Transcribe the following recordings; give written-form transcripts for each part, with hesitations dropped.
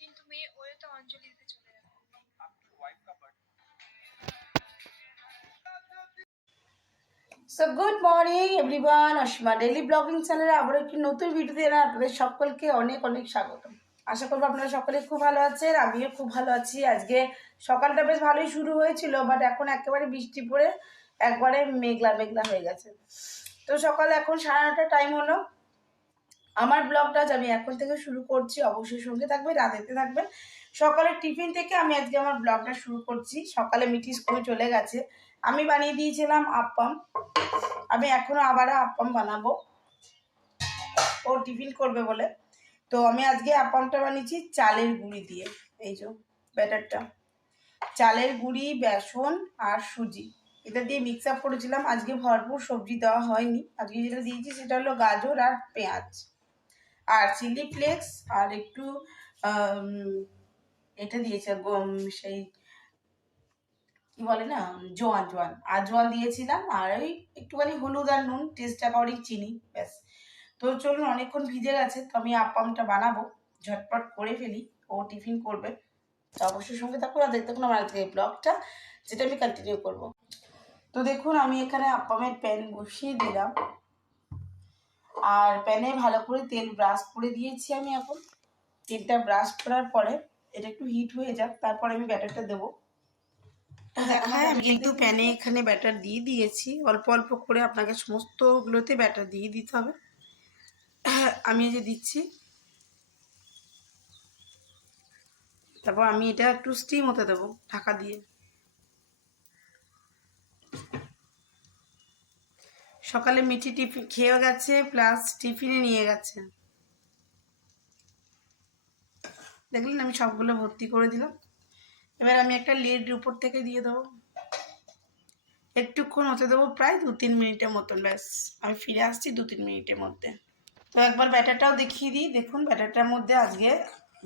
কিন্তু মেয়ে ওই তো অঞ্জলি দিতে চলে যাবে। So good morning everyone, Asima daily blogging চ্যানেলে আবার একটি নতুন ভিডিওতে আপনাদের সকলকে অনেক অনেক স্বাগত। আশা করবো আপনারা সকলে খুব ভালো আছেন, আমিও খুব ভালো আছি। আজকে সকালটা বেশ ভালোই শুরু হয়েছিল, বাট এখন একেবারে বৃষ্টি পড়ে একবারে মেঘলা মেঘলা হয়ে গেছে। তো সকালে এখন 9:30 টাইম হলো। আমার ব্লগটা আমি এখন থেকে শুরু করছি, অবশ্যই সঙ্গে থাকবে, রাতেতে থাকবে। সকালের টিফিন থেকে আমি আজকে আমার ব্লগটা শুরু করছি। সকালে মিঠি স্কুলে চলে গেছে, আমি বানিয়ে দিয়েছিলাম আপ্পাম। আমি এখনো আবারও আপ্পাম বানাবো, ও টিফিন করবে বলে। তো আমি আজকে আপ্পামটা বানিয়েছি চালের গুঁড়ি দিয়ে। এই যে ব্যাটারটা, চালের গুঁড়ি, বেসন আর সুজি এটা দিয়ে মিক্স আপ করেছিলাম। আজকে ভরপুর সবজি দেওয়া হয়নি, আজকে যেটা দিয়েছি সেটা হলো গাজর আর পেঁয়াজ আর চিলি ফ্লেক্স আর একটু এটা দিয়েছে সেই কি বলে না, জোয়ান জোয়ান আজওয়ান দিয়েছিলাম, আর ওই একটুখানি হলুদ আর নুন, টেস্ট অ্যাকর্ডিং চিনি, ব্যাস। তো চলুন, অনেকক্ষণ ভিজে গেছে, তো আমি আপ্পামটা বানাবো, ঝটপট করে ফেলি, ও টিফিন করবে। তো অবশ্যই সঙ্গে থাকুন আর দেখতে থাকুন আমার আজকে ব্লগটা, যেটা আমি কন্টিনিউ করব। তো দেখুন, আমি এখানে আপ্পামের প্যান বসিয়ে দিলাম, আর প্যানে ভালো করে তেল ব্রাশ করে দিয়েছি। আমি এখন তেলটা ব্রাশ করার পরে এটা একটু হিট হয়ে যাক, তারপরে আমি ব্যাটারটা দেবো। হ্যাঁ, আমি কিন্তু প্যানে এখানে ব্যাটার দিয়ে দিয়েছি, অল্প অল্প করে আপনাকে সমস্তগুলোতে ব্যাটার দিয়ে দিতে হবে। আমি এই যে দিচ্ছি, তারপর আমি এটা একটু স্টিম হতে দেবো ঢাকা দিয়ে। সকালে মিঠি টিফিন খেয়েও গেছে, প্লাস টিফিনে নিয়ে গেছে। দেখলেন, আমি সবগুলো ভর্তি করে দিলাম। এবার আমি একটা লিড উপর থেকে দিয়ে দেবো, একটুক্ষণ হতে দেবো, প্রায় 2-3 মিনিটের মতন। ব্যাস, আমি ফিরে আসছি 2-3 মিনিটের মধ্যে। তো একবার ব্যাটারটাও দেখিয়ে দিই। দেখুন, ব্যাটারটার মধ্যে আজকে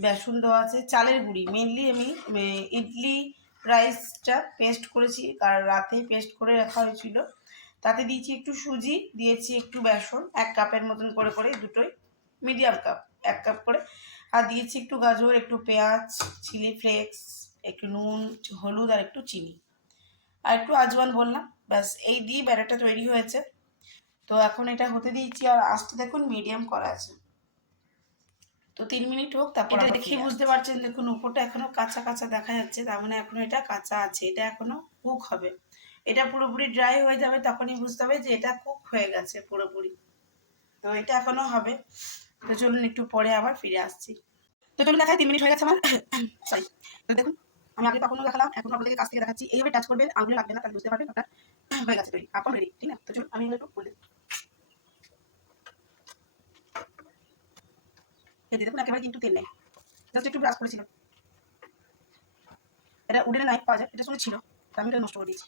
বেসন দেওয়া আছে, চালের গুঁড়ি মেনলি। আমি ইডলি রাইসটা পেস্ট করেছি, কারণ রাতেই পেস্ট করে রাখা হয়েছিল। তাতে দিয়েছি একটু সুজি, দিয়েছি একটু বেসন, 1 কাপের মতন করে করে, দুটোই মিডিয়াম কাপ, 1 কাপ করে। আর দিয়েছি একটু গাজর, একটু পেঁয়াজ, চিলি ফ্লেক্স, একটু নুন, হলুদ আর একটু চিনি, আর একটু আজওয়ান বললাম। ব্যাস, এই দিয়ে ব্যাটারটা তৈরি হয়েছে। তো এখন এটা হতে দিয়েছি, আর আঁচটা দেখুন মিডিয়াম করা আছে। তো 3 মিনিট হোক, তারপর এটা দেখে বুঝতে পারছেন, দেখুন উপরটা এখনো কাঁচা কাঁচা দেখা যাচ্ছে, তার মানে এখনো এটা কাঁচা আছে, এটা এখনো কুক হবে। এটা পুরোপুরি ড্রাই হয়ে যাবে, তখনই বুঝতে হবে যে এটা কুক হয়ে গেছে পুরোপুরি। তো এটা এখনো হবে। তো চলুন একটু পরে আবার ফিরে আসছি। তো চলুন দেখাই, 3 মিনিট হয়ে গেছে আমার। সরি। তো দেখুন, আমি আগে তখনও দেখালাম, এখন আপনাদেরকে কাছ থেকে দেখাচ্ছি। এইভাবে টাচ করবেন, আঙুলে লাগবে না, তাহলে বুঝতে পারবেন আপনার হয়ে গেছে তৈরি, আপন রেডি, ঠিক না? তো চলুন আমি একটু বলে দেখুন, একেবারে কিন্তু তেল নেই, জাস্ট একটু ব্রাশ করেছিলাম। এটা উডেনের নাইফ পাওয়া যায়, এটা শুনে ছিল, আমি এটা নষ্ট করে দিয়েছি।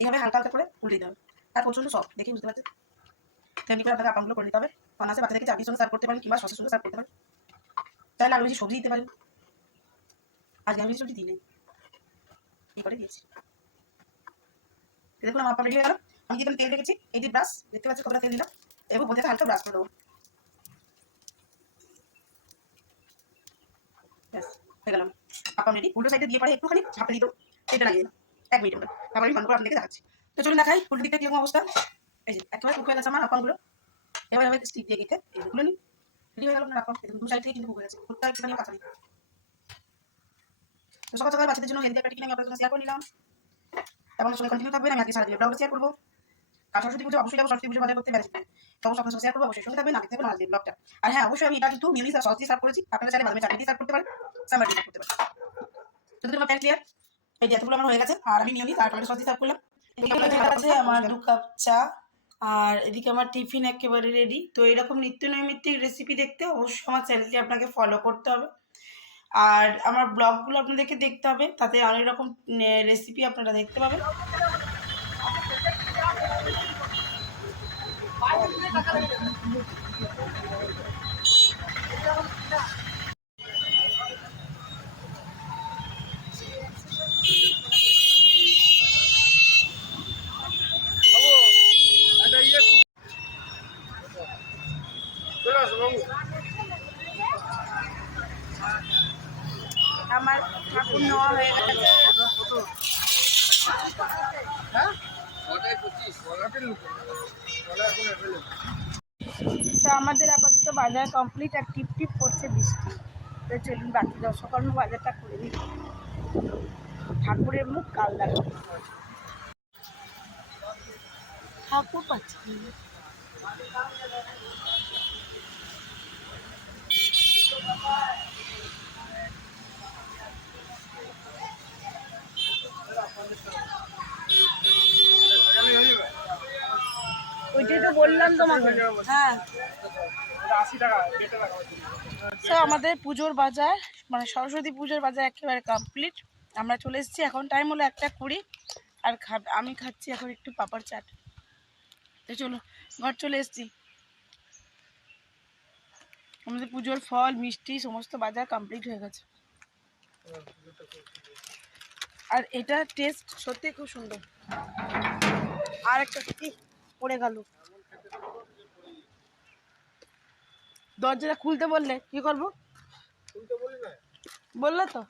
এইভাবে হালকা হালকা করে উল্টে দিতে হবে, আর প্রচন্ড সফট, দেখে বুঝতে পারছেন। তেমনি করে আপনাকে আপামগুলো করে নিতে হবে। অনাসে বাচ্চাদেরকে চাটনির সঙ্গে সার্ভ করতে পারেন, কিংবা সসের সঙ্গে সার্ভ করতে পারেন, চাইলে আরও বেশি সবজি দিতে পারেন। আজকে আমি বেশি সবজি দিই, এই করে দিয়েছি। দেখুন, আমার আপাম রেডি হয়ে গেল। আমি যেখানে তেল রেখেছি, এই যে ব্রাশ দেখতে পাচ্ছি কতটা তেল দিলাম, এবং মধ্যে হালকা ব্রাশ করে দেবো। ব্যাস, হয়ে গেলাম আপাম রেডি। উল্টো সাইডে দিয়ে পরে একটুখানি ঝাঁপে দিয়ে দেবো, এটা লাগিয়ে দিলাম 1 মিনিটের মতো। তারপর আমি বন্ধ করে আপনাদেরকে দেখাচ্ছি। তো চলুন দেখাই উল্টো দিকটা কিরকম অবস্থা। এই যে একেবারে কুক হয়ে গেছে আমার আপামগুলো। এবার আমি স্টিক দিয়ে গেঁথে এইগুলো নিই, রেডি হয়ে গেল আপনার আপাম। দু সাইড থেকে কিন্তু কুক হয়ে গেছে, কুকটা একটুখানি কাঁচা দিই। তো সকাল সকাল বাচ্চাদের জন্য হেলদি একটা টিফিন আমি আপনাদের সঙ্গে শেয়ার করে নিলাম, এবং সঙ্গে কন্টিনিউ থাকবেন। আমি আজকে সারাদিন ব্লগটা শেয়ার করবো। আর সরস্বতী পুজো অবশ্যই যাবো, সরস্বতী পুজো বাজার করতে ম্যানেজ করতে, তখন আপনাদের সঙ্গে শেয়ার করবো, অবশ্যই সঙ্গে থাকবেন, আগে থাকবেন আজকে ব্লগটা। আর হ্যাঁ, অবশ্যই আমি এটা কিন্তু মিউনিস আর সস দিয়ে সার্ভ করেছি, আপনারা চাইলে বাদামের চাটনি দিয়ে সার্ভ করতে পারেন, সাম্বার দিয়ে সার্ভ করতে পারেন। তো আমার প্যান ক্লিয়ার, এই যে এতগুলো আমার হয়ে গেছে, আর আমি মিউনিস আর টমেটো সস দিয়ে সার্ভ করলাম। এদিকে আছে আমার 2 কাপ চা, আর এদিকে আমার টিফিন একেবারে রেডি। তো এরকম নিত্য নৈমিত্তিক রেসিপি দেখতে অবশ্যই আমার চ্যানেলটি আপনাকে ফলো করতে হবে, আর আমার ব্লগগুলো আপনাদেরকে দেখতে হবে, তাতে অনেক রকম রেসিপি আপনারা দেখতে পাবেন। আমার ঠাকুর নেওয়া হয়ে গেছে। তো আমাদের আপাতত বাজার কমপ্লিট, আর টিপ টিপ করছে বৃষ্টি। তো চলুন বাকি দর্শকর্ম বাজারটা করে দিই। ঠাকুরের মুখ কাল দেখা, ঠাকুর পাচ্ছি। ওইটাই তো বললাম তোমাকে। হ্যাঁ, 80 টাকা। তো আমাদের পুজোর বাজার, মানে সরস্বতী পুজোর বাজার একেবারে কমপ্লিট। আমরা চলে এসেছি, এখন টাইম হলো 1:20, আর আমি খাচ্ছি এখন একটু পাপড় চাট। তো চলো, ঘর চলে এসেছি। আমাদের পুজোর ফল মিষ্টি সমস্ত বাজার কমপ্লিট হয়ে গেছে। আর এটা টেস্ট সত্যি খুব সুন্দর। আর একটা কি পড়ে গেল, দরজাটা খুলতে বললে কি করবো? বললো তো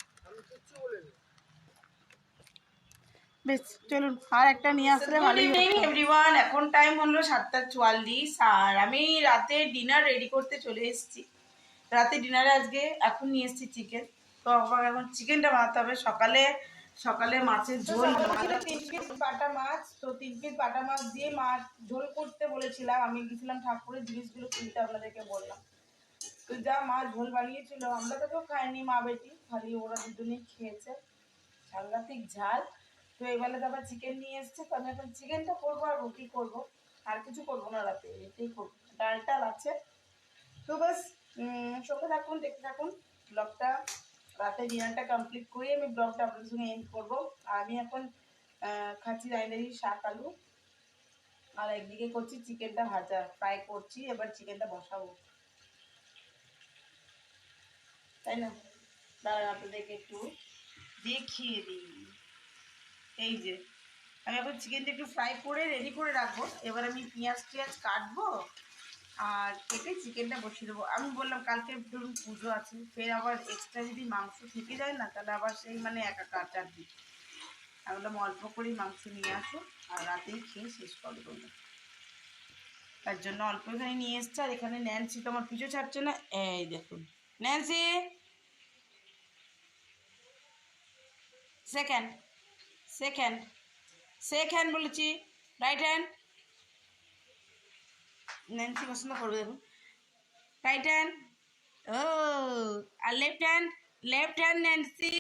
বেশ, চলুন আর একটা নিয়ে আসলে ভালোই। এভরিওয়ান, এখন টাইম হলো 7:44, আর আমি রাতে ডিনার রেডি করতে চলে এসেছি। রাতে ডিনারে আজকে এখন নিয়ে এসেছি চিকেন। তো আমার এখন চিকেনটা বানাতে হবে। সকালে মাছের ঝোল, 3 পিস বাটা মাছ, তো 3 পিস বাটা মাছ দিয়ে মাছ ঝোল করতে বলেছিলাম। আমি গেছিলাম ঠাকুরের জিনিসগুলো কিনতে, আপনাদেরকে বললাম। তো যা মাছ ঝোল বানিয়েছিল, আমরা তো কেউ খাইনি, মা বেটি, খালি ওরা দুজনেই খেয়েছে। সাংঘাতিক ঝাল। তো এবারে তো আবার চিকেন নিয়ে এসছে, তো আমি এখন চিকেনটা করবো আর রুটি করবো, আর কিছু করবো না রাতে, এটাই করবো। ডাল টাল আছে। তো বাস সঙ্গে থাকুন, দেখতে থাকুন ব্লগটা। রাতে ডিনারটা কমপ্লিট করে আমি ব্লগটা আপনাদের সঙ্গে এন্ড করবো। আর আমি এখন খাচ্ছি রাইনারি শাক আলু, আর একদিকে করছি চিকেনটা ভাজা, ফ্রাই করছি। এবার চিকেনটা বসাবো, তাই না? দাঁড়ান আপনাদেরকে একটু দেখিয়ে দিই। এই যে আমি এখন চিকেনটা একটু ফ্রাই করে রেডি করে রাখবো। এবার আমি পেঁয়াজ টিয়াজ কাটবো, আর কেটে চিকেনটা বসিয়ে দেবো। আমি বললাম কালকে ধরুন পুজো আছে, ফের আবার এক্সট্রা যদি মাংস থেকে যায় না, তাহলে আবার সেই মানে একাকার চারদিন। আমি বললাম অল্প করেই মাংস নিয়ে আসো, আর রাতেই খেয়ে শেষ করে দেবো। তার জন্য অল্প এখানে নিয়ে এসছে। আর এখানে ন্যান্সি তো আমার পিছু ছাড়ছে না, এই দেখুন ন্যান্সি, সেকেন্ড সেকেন্ড সেকেন্ড বলেছি, রাইট হ্যান্ড। ন্যান্সি পছন্দ করবে, দেখুন রাইট হ্যান্ড। ও, আর লেফট হ্যান্ড ন্যান্সি।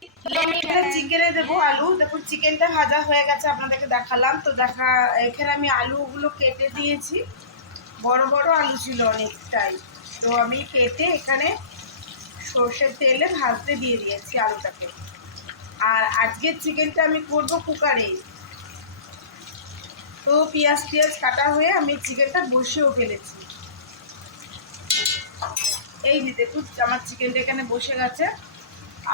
চিকেনে দেবো আলু। দেখুন চিকেনটা ভাজা হয়ে গেছে, আপনাদেরকে দেখালাম তো। এখানে আমি আলুগুলো কেটে দিয়েছি, বড় বড় আলু ছিল অনেকটাই। তো আমি কেটে এখানে সর্ষের তেলে ভাজতে দিয়ে দিয়েছি আলুটাকে। আর আজকের চিকেনটা আমি করবো কুকারে। তো পেঁয়াজ টিয়াজ কাটা হয়ে আমি চিকেনটা বসেও ফেলেছি। এই যে দেখুন আমার চিকেনটা এখানে বসে গেছে।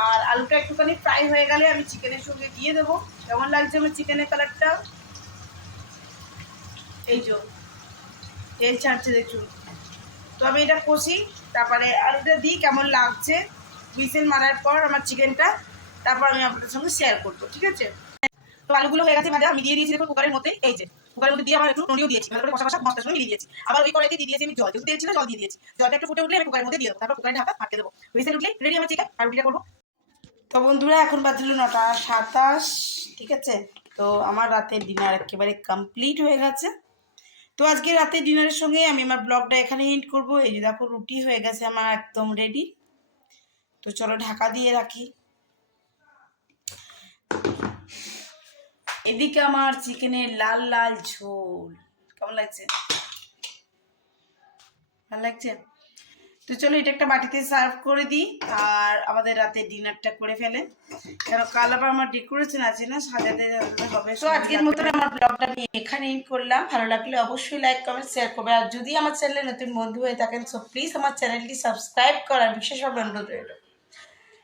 আর আলুটা একটুখানি ফ্রাই হয়ে গেলে আমি চিকেনের সঙ্গে দিয়ে দেবো। কেমন লাগছে আমার চিকেনের কালারটা? এই যে তেল ছাড়ছে দেখুন। তো আমি এটা কষি, তারপরে আলুটা দিই কেমন লাগছে হুইসেল মারার পর আমার চিকেনটা, তারপর আমি আপনাদের সঙ্গে শেয়ার করবো, ঠিক আছে? তো আলুগুলো হয়ে গেছে ভাজা, আমি দিয়ে দিয়েছি দেখুন কুকারের মধ্যে। এই যে কুকারের মধ্যে দিয়ে আমার একটু নড়িয়েও দিয়েছি, ভালো করে কষা কষা মশলার সঙ্গে দিয়ে দিয়েছি। আবার ওই কড়াইতে দিয়ে দিয়েছি আমি জল, যেহেতু তেল ছিল জল দিয়ে দিয়েছি। জলটা একটু ফুটে উঠলে আমি কুকারের মধ্যে দিয়ে দেবো, তারপর কুকারে ঢাকা আটকে দেবো। হুইসেল উঠলে রেডি আমার চিকেন, আর রুটিটা করবো। তো বন্ধুরা এখন বাজলো 9:27, ঠিক আছে? তো আমার রাতের ডিনার একেবারে কমপ্লিট হয়ে গেছে। তো আজকে রাতের ডিনারের সঙ্গে আমি আমার ব্লগটা এখানে এন্ড করবো। এই যে দেখো রুটি হয়ে গেছে আমার একদম রেডি। তো চলো ঢাকা দিয়ে রাখি। এদিকে আমার চিকেনের লাল লাল ঝোল, কেমন লাগছে? ভালো লাগছে? তো চলো এটা একটা বাটিতে সার্ভ করে দিই, আর আমাদের রাতে ডিনারটা করে ফেলে। কারণ কাল আবার আমার ডেকোরেশন আছে না, সাজাতে হবে। তো আজকের মতন আমার ব্লগটা আমি এখানে এন্ড করলাম। ভালো লাগলে অবশ্যই লাইক কমেন্ট শেয়ার করবে। আর যদি আমার চ্যানেলে নতুন বন্ধু হয়ে থাকেন, সো প্লিজ আমার চ্যানেলটি সাবস্ক্রাইব করার বিশেষ অনুরোধ রইল।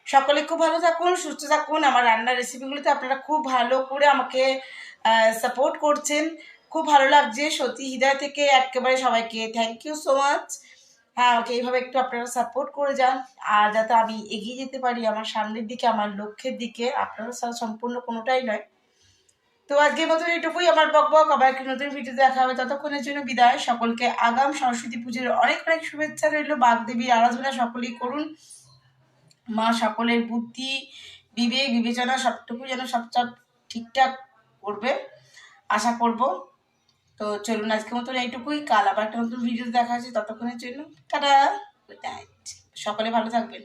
সকলে খুব ভালো থাকুন, সুস্থ থাকুন। আমার রান্নার রেসিপিগুলোতে আপনারা খুব ভালো করে আমাকে সাপোর্ট করছেন, খুব ভালো লাগছে সত্যি, হৃদয় থেকে একেবারে সবাইকে থ্যাংক ইউ সো মাচ। হ্যাঁ, ওকে এইভাবে একটু আপনারা সাপোর্ট করে যান, আর যাতে আমি এগিয়ে যেতে পারি আমার সামনের দিকে, আমার লক্ষ্যের দিকে। আপনারা ছাড়া সম্পূর্ণ কোনোটাই নয়। তো আজকের মতন এইটুকুই আমার বকবক, আবার একটি নতুন ভিডিও দেখা হবে, ততক্ষণের জন্য বিদায়। সকলকে আগাম সরস্বতী পুজোর অনেক অনেক শুভেচ্ছা রইল। বাগদেবীর আরাধনা সকলেই করুন, মা সকলের বুদ্ধি, বিবেক, বিবেচনা সবটুকু যেন সবটা ঠিকঠাক করবে আশা করব। তো চলুন আজকের মতন এইটুকুই, কাল আবার একটা নতুন ভিডিও দেখা আছে, ততক্ষণের জন্য টাটা, গুড নাইট, সকলে ভালো থাকবেন।